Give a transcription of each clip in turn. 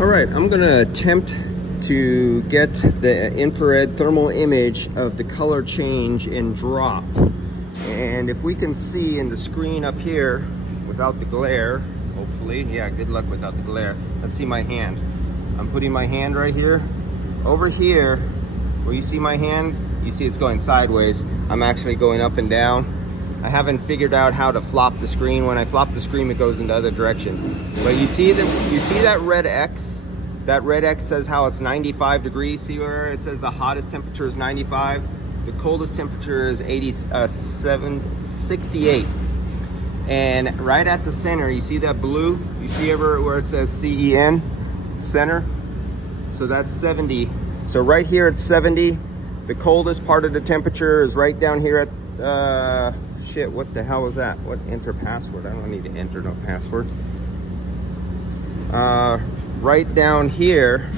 Alright, I'm going to attempt to get the infrared thermal image of the color change in drop. And if we can see in the screen up here, without the glare, hopefully, yeah, good luck without the glare. Let's see my hand. I'm putting my hand right here. Over here, where you see my hand, you see it's going sideways. I'm actually going up and down. I haven't figured out how to flop the screen. When I flop the screen, it goes in the other direction. But you see that red X? That red X says how it's 95 degrees. See where it says the hottest temperature is 95? The coldest temperature is 68. And right at the center, you see that blue? You see where it says CEN, center? So that's 70. So right here at 70, the coldest part of the temperature is right down here at, shit, what the hell is that? What, enter password? I don't need to enter no password. Right down here,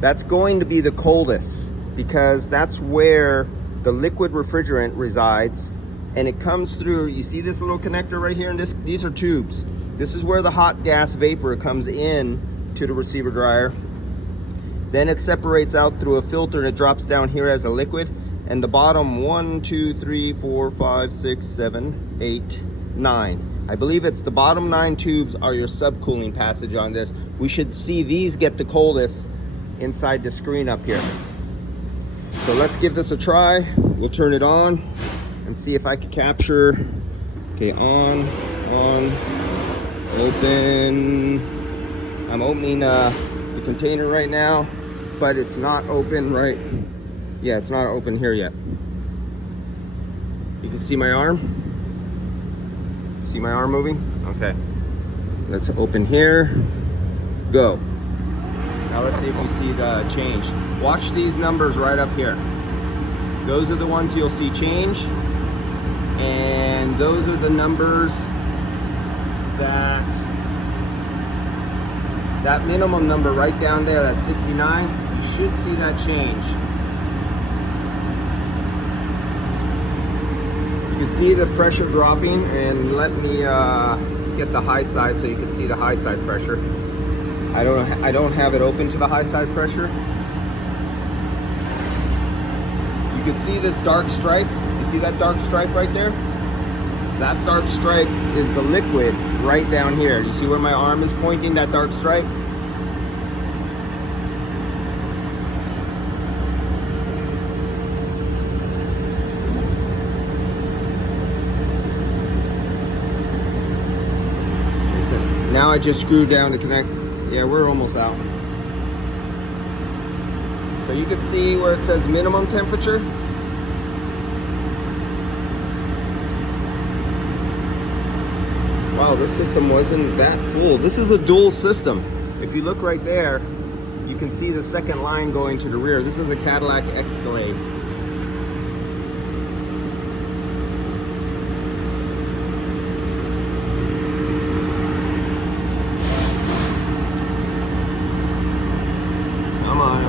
that's going to be the coldest because that's where the liquid refrigerant resides, and it comes through. You see this little connector right here, and these are tubes. This is where the hot gas vapor comes in to the receiver dryer. Then it separates out through a filter and it drops down here as a liquid. And the bottom 1, 2, 3, 4, 5, 6, 7, 8, 9. I believe it's the bottom 9 tubes are your subcooling passage on this. We should see these get the coldest inside the screen up here. So let's give this a try. We'll turn it on and see if I can capture. Okay, on, open. I'm opening the container right now, but it's not open right. Yeah, it's not open here yet. You can see my arm? See my arm moving? Okay. Let's open here. Go. Now let's see if we see the change. Watch these numbers right up here. Those are the ones you'll see change. And those are the numbers that minimum number right down there, that's 69. You should see that change. You can see the pressure dropping, and let me get the high side so you can see the high side pressure. I don't have it open to the high side pressure. You can see this dark stripe. You see that dark stripe right there? That dark stripe is the liquid right down here. You see where my arm is pointing, that dark stripe? Now I just screwed down to connect. Yeah, we're almost out. So you can see where it says minimum temperature. Wow, this system wasn't that full. This is a dual system. If you look right there, you can see the second line going to the rear. This is a Cadillac Escalade.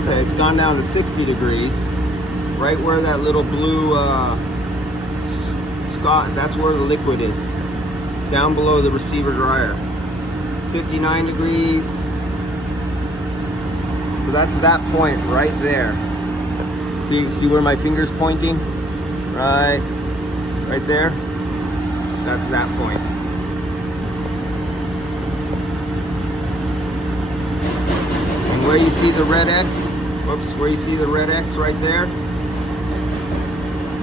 Okay, it's gone down to 60 degrees. Right where that little blue Scott, that's where the liquid is. Down below the receiver dryer. 59 degrees. So that's that point right there. See where my finger's pointing? Right there. That's that point. Where you see the red X, where you see the red X right there,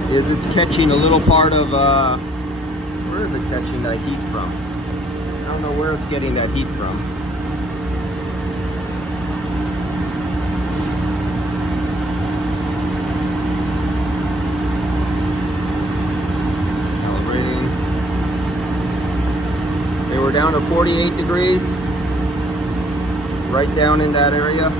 is it's catching a little part of, where is it catching that heat from? I don't know where it's getting that heat from. Calibrating. Okay, we're down to 48 degrees. Right down in that area.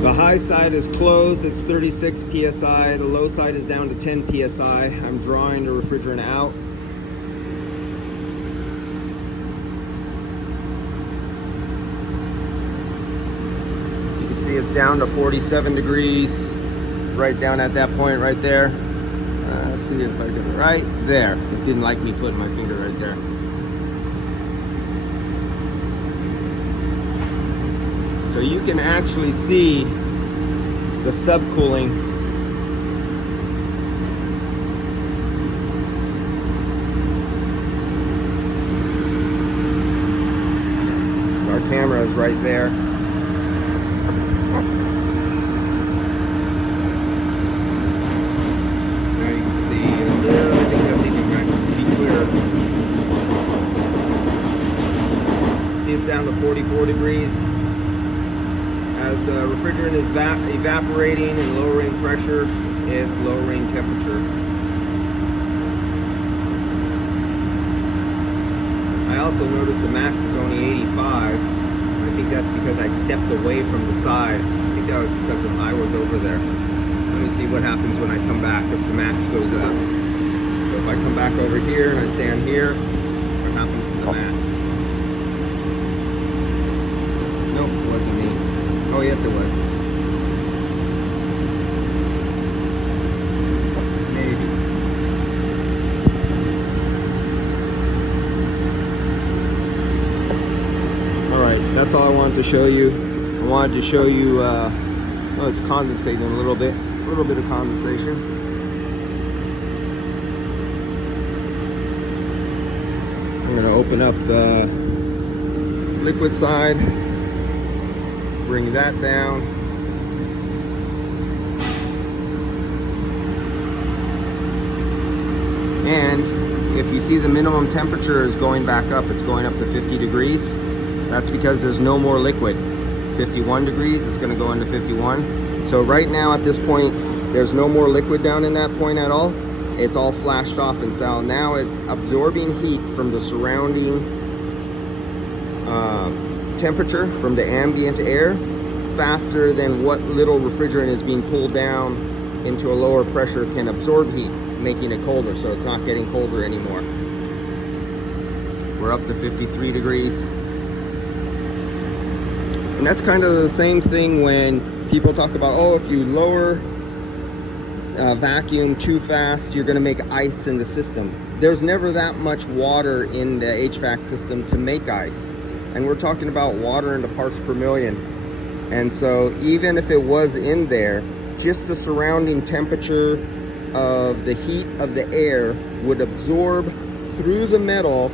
The high side is closed, it's 36 psi. The low side is down to 10 psi. I'm drawing the refrigerant out. it's down to 47 degrees, right down at that point right there. Let's see if I get it right there. It didn't like me putting my finger right there. So you can actually see the subcooling. Our camera is right there. Now you can see, I think that's even right. See clear. See, it's down to 44 degrees. As the refrigerant is evaporating and lowering pressure, it's lowering temperature. I also noticed the max is only 85. I think that's because I stepped away from the side. I think that was because I was over there. Let me see what happens when I come back if the max goes up. So if I come back over here and I stand here, what happens to the max? Nope, it wasn't me. Oh, yes, it was. Maybe. All right, that's all I wanted to show you. I wanted to show you, oh, it's condensating a little bit of condensation. I'm going to open up the liquid side. Bring that down. And if you see the minimum temperature is going back up, it's going up to 50 degrees. That's because there's no more liquid. 51 degrees, it's going to go into 51. So right now at this point, there's no more liquid down in that point at all. It's all flashed off, and so now it's absorbing heat from the surrounding temperature from the ambient air faster than what little refrigerant is being pulled down into a lower pressure can absorb heat, making it colder. So it's not getting colder anymore. We're up to 53 degrees. And that's kind of the same thing when people talk about, oh, if you lower vacuum too fast, you're going to make ice in the system. There's never that much water in the HVAC system to make ice. And we're talking about water into parts per million. And so even if it was in there, just the surrounding temperature of the heat of the air would absorb through the metal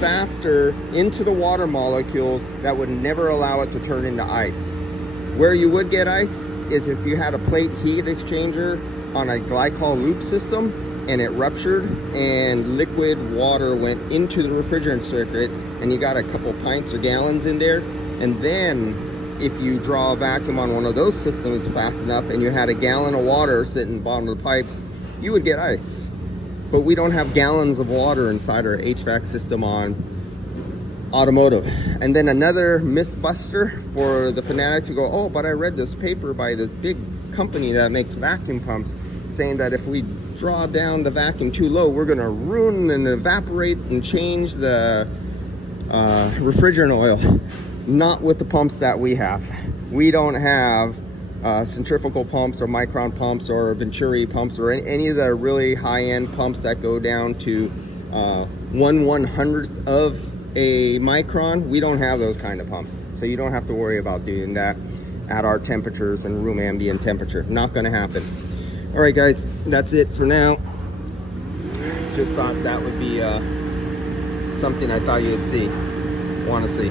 faster into the water molecules that would never allow it to turn into ice. Where you would get ice is if you had a plate heat exchanger on a glycol loop system and it ruptured and liquid water went into the refrigerant circuit and you got a couple pints or gallons in there, and then if you draw a vacuum on one of those systems fast enough and you had a gallon of water sitting in the bottom of the pipes, you would get ice. But we don't have gallons of water inside our HVAC system on automotive. And then another myth buster for the fanatics who go, oh, but I read this paper by this big company that makes vacuum pumps saying that if we draw down the vacuum too low, we're going to ruin and evaporate and change the refrigerant oil. Not with the pumps that we have. We don't have centrifugal pumps or micron pumps or venturi pumps or any of the really high-end pumps that go down to 1/100th of a micron. We don't have those kind of pumps, so you don't have to worry about doing that at our temperatures and room ambient temperature. Not going to happen. All right, guys, that's it for now. Just thought that would be something I thought you'd want to see.